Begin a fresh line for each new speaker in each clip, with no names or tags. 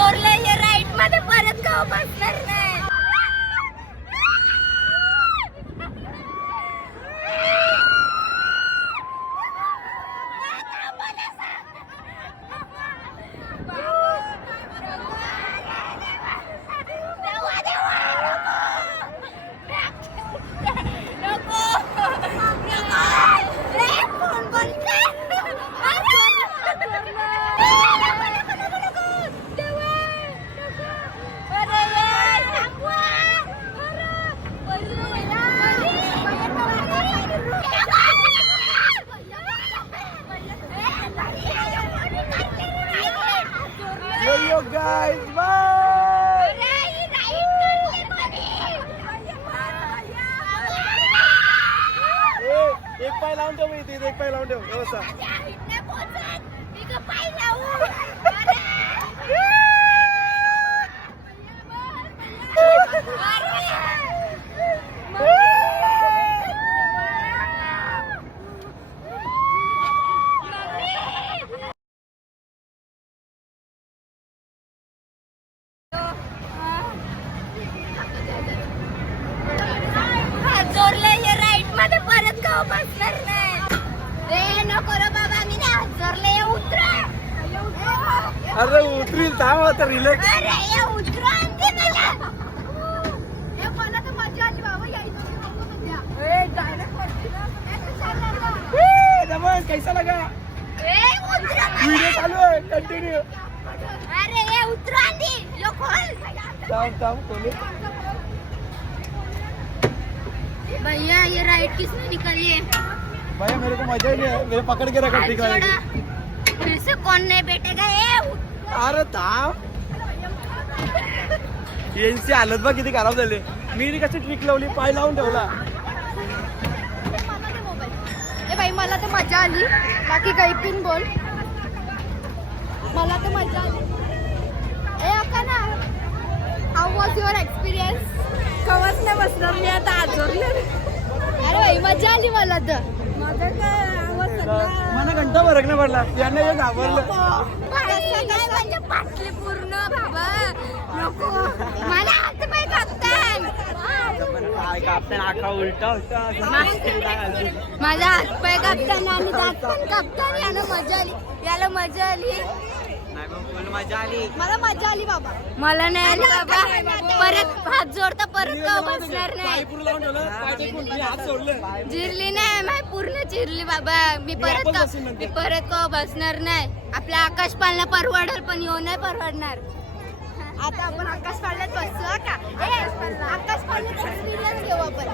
जोरले हे राईटमध्ये परत गाव बसणार नाही नको नको ए, कोण बोलतंय? आ, चोरलं, चोरलं. ए, नको, नको, नको, नको. देवा, नको. अरे यार, थांबवा. अरे, अरे, यार.
यो यो गाइस बाय
अरे, ही राईट काढली कोणी.
ए एक पाय लावून ठेव मी इथे एक पाय लावून ठेव व्यवस्था
इकडे पोहोचत. इकडं पाय लावू. अरे. जोरले हे राईटमध्ये परत गाव बसणार नाही ए नको रे बाबा मी नाही हात जोरले हे उतरा
अरे उतरील थांब आता रिलॅक्स
अरे हे उतरा आणते मला हे मला तर मजा आली बाबा यायचं ए डायरेक्ट
दमन कैसा लगा? व्हिडिओ. चालू आहे कंटिन्यू
अरे हे उतरा आधी. यो खोल
थांब थांब खोले
भैया ये राइट किसने निकाली है
भाई मेरे को मजा ही नहीं है मेरे पकड़ के रखा ठीक
जोड़ा फिर से कौन नहीं बैठेगा? उठ-
अरे थांब। यांची हालत बघ किती खराब झाली. मी कशी ट्रिक लावली? पाय लावून ठेवला.
मला तर मजा आली. बाकी काही पण बोल. मला तर मजा आली. ए अका ना. हाऊ वॉज युअर एक्सपिरियन्स कवच नाही बसणार मी आता आजोरले. अरे बाई मजा आली मला तर. माझं काय आवाज
मला घंटा फरक नाही पडला. यांना हे घाबरलं.
म्हणजे पाटली पूर्ण बाबा. नको. मला
काय कापताना आखा उलटा. होता
माझा हात पाय कापताना आणि दात पण कापताना याला मजा आली. याला मजा आली?
मजा आली.
मला मजा आली बाबा. मला नाही आली बाबा. परत हात जोडता परत का बसणार नाही? चिरली नाही माय पूर्ण चिरली बाबा. मी परत का. मी परत का बसणार नाही? आपल्या आकाश पालना परवडेल पण येऊ नाही परवडणार. आता आपण आकाश पालनात बसू का? आकाश पालनात एक्सपिरियन्स घेऊ आपण.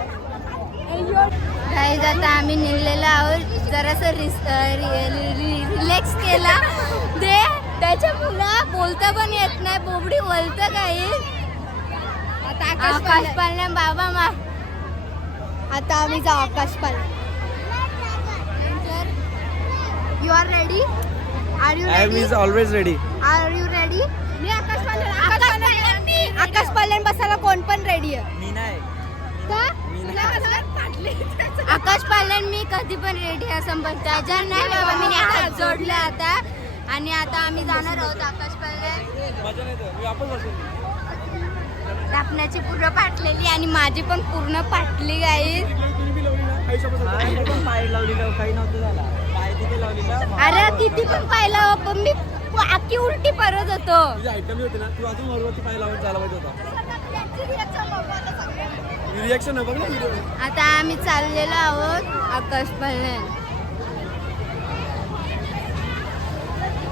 गाईज आता आम्ही निघलेलो आहोत. जरासं रिलॅक्स केला. दे त्याच्या मुलं बोलता पण येत नाही. बोबडी बोलतं काही. आता आकाश पालना बाबा मा. आता आम्ही जाऊ आकाश पालना you are ready are you ready
is always ready
are you ready मी आकाश पालन आकाश पालन बसायला कोण पण रेडी आहे.
मी नाही.
का? आकाश पालन मी कधी पण रेडी असं पण त्याच्या नाही बाबा मी हात जोडले आता. आणि आता आम्ही जाणार आहोत आकाश पालन रापण्याची पूर्ण पाटलेली आणि माझी पण पूर्ण पाटली गाई अरे किती पण पाहिलं पण मी आखी उलटी परत होतो.
तुझी आयटम होती ना तू अजून वरवरती पाय लावून चालला पाहिजे होता. रिॲक्शन बघ ना व्हिडिओ
आता आम्ही चाललेलो आहोत आकाश पालन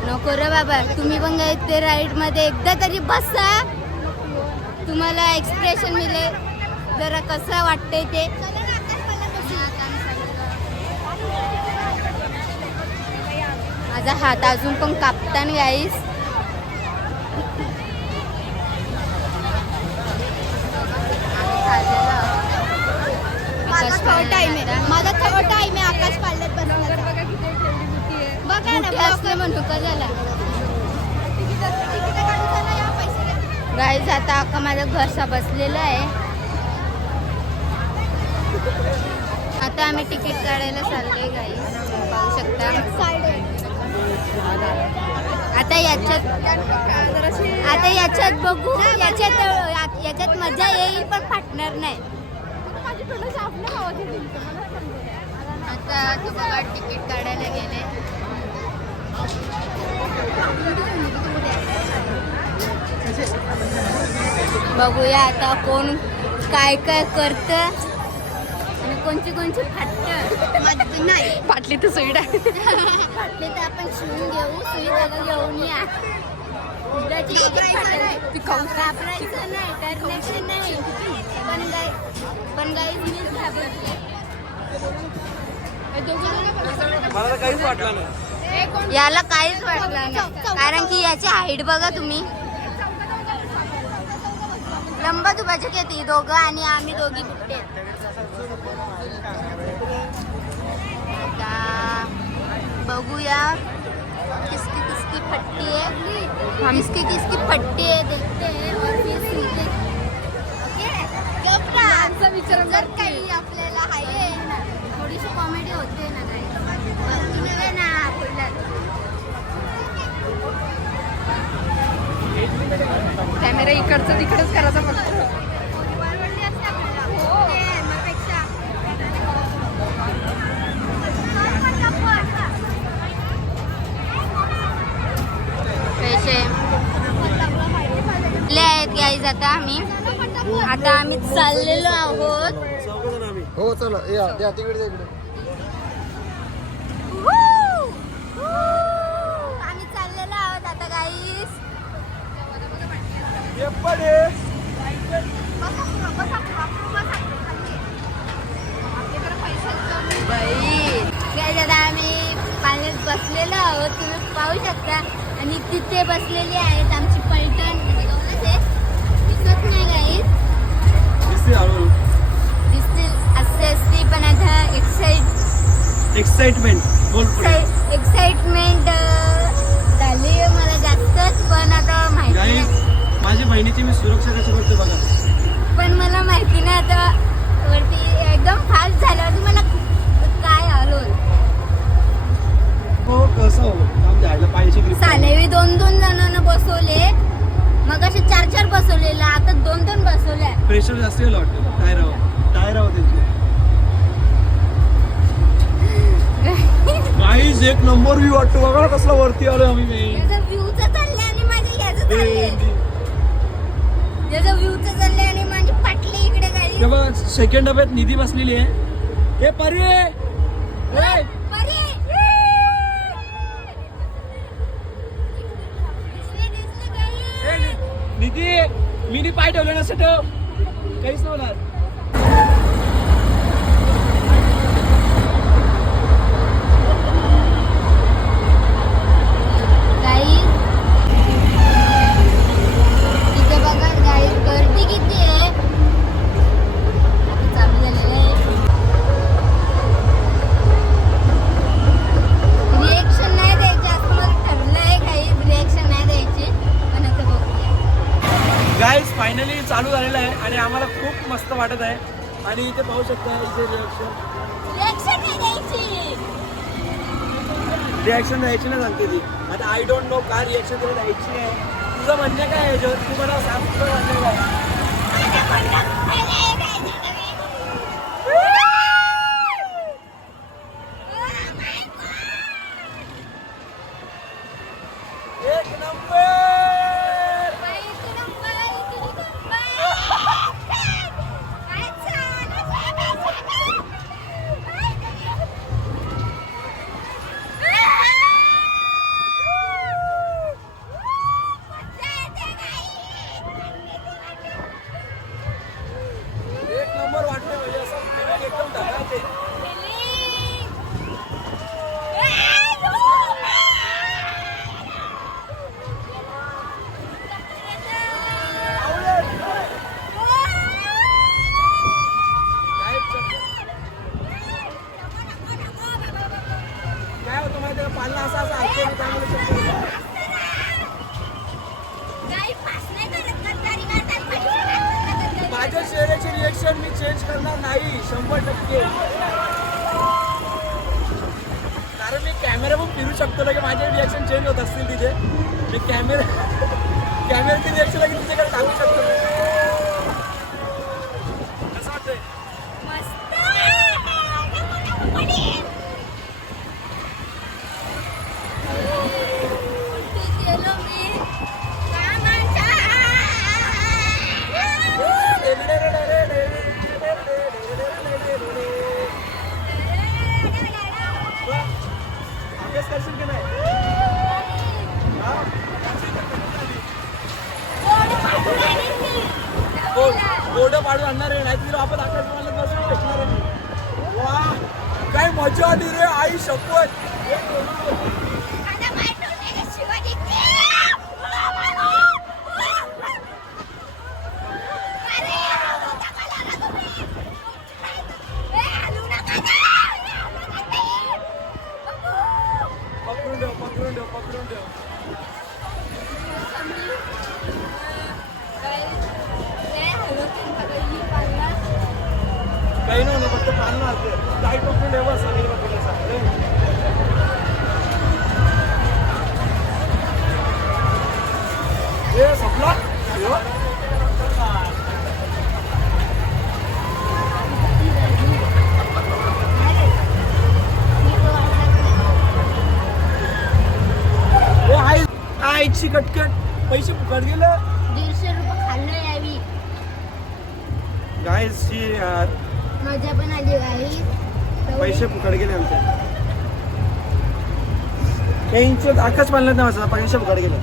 नको रे बाबा तुम्ही पण ते राईडमध्ये एकदा तरी बसा. तुम्हाला एक्सप्रेशन मिळेल जरा कसं वाटतंय ते. माझा हात अजून पण कापताना गाईस. माझा थर्ड टाइम आहे. माझा थर्ड टाइम आहे आकाश बसण्याचा बघा ना बसले म्हणून का झाला? गाईज आता अक्का माझा घरसा बसलेला आहे. आता आम्ही तिकीट काढायला चाललोय गाईज पाहू शकता. आता याच्यात आता याच्यात बघू. याच्यात याच्यात मजा येईल पण फाटणार नाही. आता तू बघा तिकीट काढायला गेले बघूया आता कोण काय काय करतं. कोणची कोणची फाटत नाही
फाटली तर सुईड आहे
फाटले तर आपण शिवून घेऊ सुई दोघं घेऊन या. घाबरायचं नाही नाही पण गाय पण गाई मीच
नाही
याला काहीच वाटलं नाही कारण की याची हाईट बघा तुम्ही लंबा दुभाचे किती दोघं आणि आम्ही दोघी कुठे आता बघूया. किसकी किसकी फट्टी है किसकी किसकी फट्टी है देखते हैं. और फिर सीधे जर काही आपल्याला आहे ना थोडीशी कॉमेडी होते ना काही ना
कॅमेरा इकडचं तिकडच करायचा फक्त.
आता आम्ही. आता आम्ही चाललेलो आहोत.
हो चला या तिकडे इकडे!
आम्ही चाललेलो आहोत आता गाईस आता आम्ही पाण्यात बसलेलो आहोत. तुम्ही पाहू शकता. आणि तिथे बसलेली आहेत आमची पलटण
एक्साइटमेंट बोल
एक्साइटमेंट झाली मला जास्तच पण आता माहिती नाही.
गाईस माझी बहिणीची मी सुरक्षा कशी करतो बघा.
पण मला माहिती नाही आता वरती एकदम फास्ट झाल्यावर तुम्हाला काय आलो
हो कसं काम जायला पाहिजे
दोन दोन जणांना बसवले. मग असे चार चार बसवलेला. आता दोन दोन बसवले.
प्रेशर जास्त वाटतं. टायरावर टायरावर त्यांची? गाईज एक नंबर व्ह्यू वाटतो. बघा कसला वरती आलो आम्ही. main.
त्याचं व्ह्यूचं चाललंय आणि माझे याचं चाललंय. त्याचं व्ह्यूचं चाललंय आणि माझी पाटली इकडे
ते
गाडी
बघा सेकंड डब्यात निधी बसलेली आहे. हे परी! नि- निधी! मी नी पाय ठेवले नसतं ठेव. काहीच नाही रिॲक्शन द्यायची ना सांगते ती. आता आय डोंट नो काय रिॲक्शन तुला द्यायची आहे. तुझं म्हणणं काय आहे याच्यावर? तू मला सांग तुझं म्हणणं काय एक नंबर एक नंबर वाटले म्हणजे असं feeling एकदम ढगाळते. काय चक्कर? काय होतं माहिती आहे का? पालना असा असा ऐकतो आणि त्यामुळे चक्कर येते. माझ्या चेहऱ्याचे मी चेंज करणार नाही शंभर टक्के. कारण मी कॅमेरा पण फिरू शकतो की माझे रिॲक्शन चेंज होत असतील तिथे. मी कॅमेरा कॅमेराचे रिॲक्शन लगेच तिथे सांगू शकतो आईची कटकट पैसे फुकट गेलं.
दीडशे रुपये खाल्लं यावी
गायची
मजा पण आली काही
पैसे फुकट गेले आमचे. यांचं आकाश बांधलं नाही माझा पैसे फुकट गेले.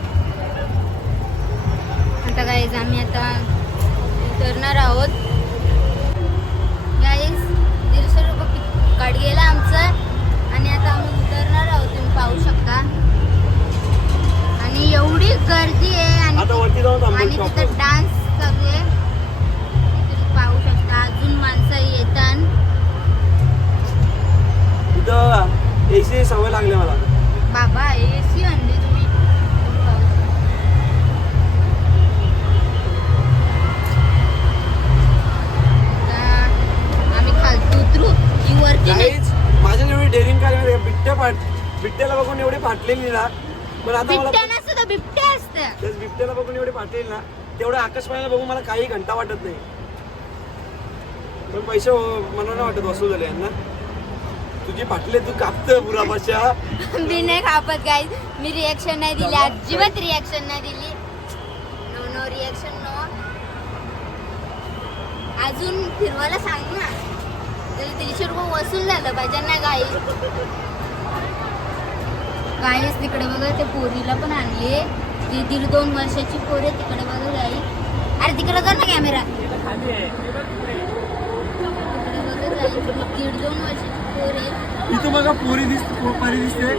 आता गाईज आम्ही आता उतरणार आहोत. गाईज दीडशे रुपये काट गेला आमचं. आणि आता आम्ही उतरणार आहोत तुम्ही पाहू शकता. गर्दी आहे आणि
आता वरती जाऊन थांबू
आणि. तिथं डान्स चालू आहे. तुम्ही पाहू शकता अजून माणसं येतात.
तिथं एसी सवय लागली मला.
बाबा एसी आणली तुम्ही. आम्ही खालतो उतरू. की वरती
माझ्या एवढी डेअरिंग काय बिट्ट्या पाट बिट्ट्याला बघून एवढी फाटलेली ना. पण आता मला
बिबट्या नसतं बिबट्या
तेच बिबट्याला बघून एवढी फाटलेली ना तेवढं आकाश पाहायला बघून मला काही घंटा वाटत नाही. पण पैसे नाही वाटत वसूल झाले यांना. तुझी फाटले तू कापत पुरा भाषा
मी नाही कापत काय मी रिॲक्शन नाही दिली. अजिबात रिॲक्शन नाही दिली. नो नो रिॲक्शन नो अजून फिरवायला सांग ना. तरी दीडशे रुपये वसूल झालं पाहिजे ना गाई गाईच तिकडे बघा ते पोरीला पण आणली. ती दीड दोन वर्षाची पोर तिकडे बघा गाई अरे तिकडे कर ना कॅमेरा दीड दोन वर्षाची पोर
इथं बघा पोरी दिसते पारी दिसते.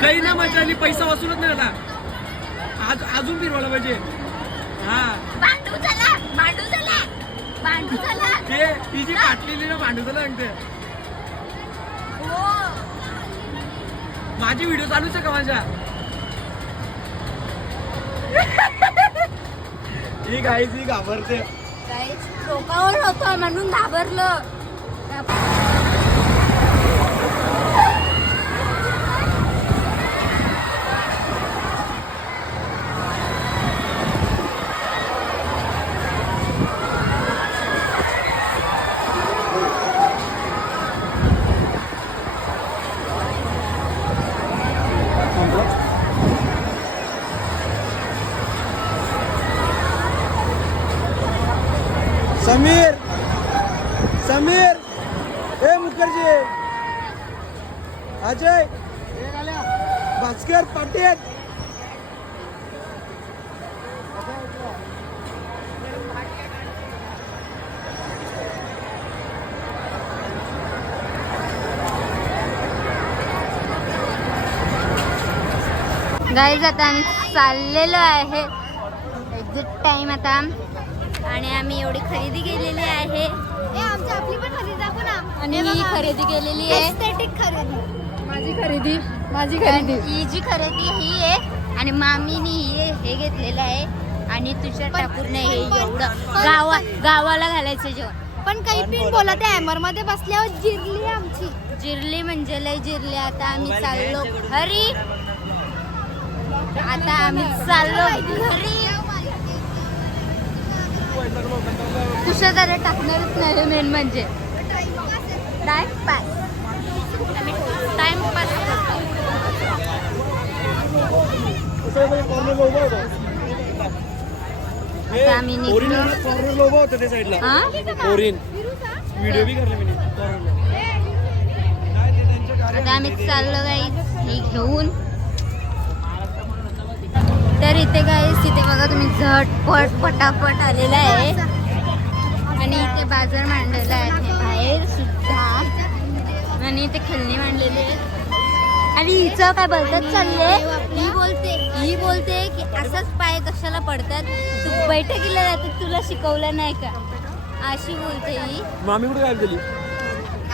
काही ना मजा आली पैसा वसूलच नाही झाला आज अजून फिरवायला पाहिजे. हा.
भांडू चला भांडू चला भांडू चला
ते ती जी फाटलेली ना भांडू लागते
हो.
माझी व्हिडिओ चालूच आहे का माझ्या? ही गाईज ती घाबरते
गाईज डोकावर होतो म्हणून घाबरलं.
समीर समीर ए मुखर्जी अजय भास्कर पाटील.
गाईज आता आम्ही चाललेलो आहे. एक्झॅक्ट टाइम आता. आणि आम्ही एवढी खरेदी केलेली आहे. आमची आपली पण खरेदी दाखव ना. आणि ही खरेदी केलेली आहे. एस्थेटिक खरेदी.
माझी खरेदी माझी खरेदी.
ही जी खरेदी ही आहे. आणि मामीनी ही हे घेतलेलं आहे. आणि तुझ्या ठाकूरने हे एवढं गावा गावाला घालायचं जेवण. पण काही पण बोला त्या हॅमरमध्ये बसल्यावर जिरली आमची. जिरली म्हणजे लय जिरली. आता आम्ही चाललो. घरी आता आम्ही चाललो. घरी कुशा जरा टाकणारच नाही मेन म्हणजे. टाइमपास आम्ही टाइमपास आता आम्ही हा?
व्हिडिओ बी करले मी.
आता आम्ही चाललो गाई हे घेऊन तर इथे गाईस तिथे बघा तुम्ही झटपट पटापट आलेला आहे. आणि इथे बाजार मांडलेला आहे बाहेर सुद्धा. आणि इथे खेळणी मांडलेली आहे. आणि हिचं काय बोलतात चालले ही बोलते ही बोलते की असाच पाय कशाला पडतात? तू बैठकीला जातात तुला शिकवलं नाही का? अशी बोलते ही.
मामी कुठे काय गेली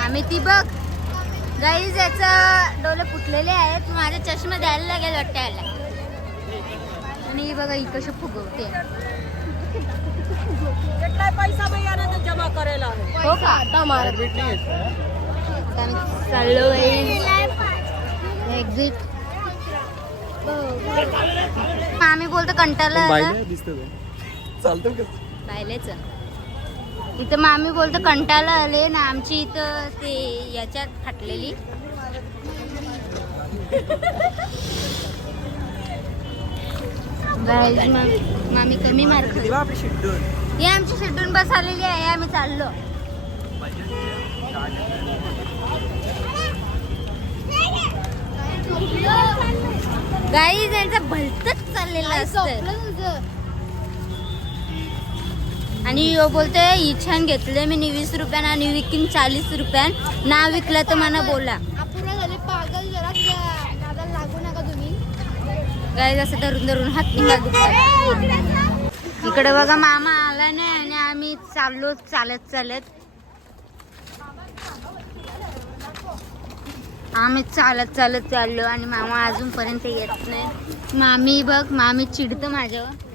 आम्ही ती बघ. गाईज याचं डोळे फुटलेले आहेत. माझे चष्मा द्यायला लागेल वाटतं याला. आणि ही बघा ही कशी फुगवते. हो का? आता आम्ही चाललो एक्झिट आम्ही बोलतो
दिसत चालतं
पाहिलेच इथं मामी बोलतो कंटाळा आले ना आमची इथं ते याच्यात फाटलेली. मामी कमी मार्क हे आमची शेड्यूल बस आलेली आहे आम्ही चाललो. गाई त्यांचं भलतच चाललेलं असतं. आणि यो बोलते ही छान घेतले मी वीस रुपयान आणि विकीन चाळीस रुपयान. ना विकलं तर मला बोला
पागल जरा दादा लागू नका तुम्ही
गाय असं धरून धरून हात निघाल इकडे बघा मामा आला नाही आणि आम्ही चाललो चालत चालत. आम्ही चालत चालत चाललो आणि मामा अजूनपर्यंत येत नाही. मामी बघ मामी चिडतं माझ्यावर.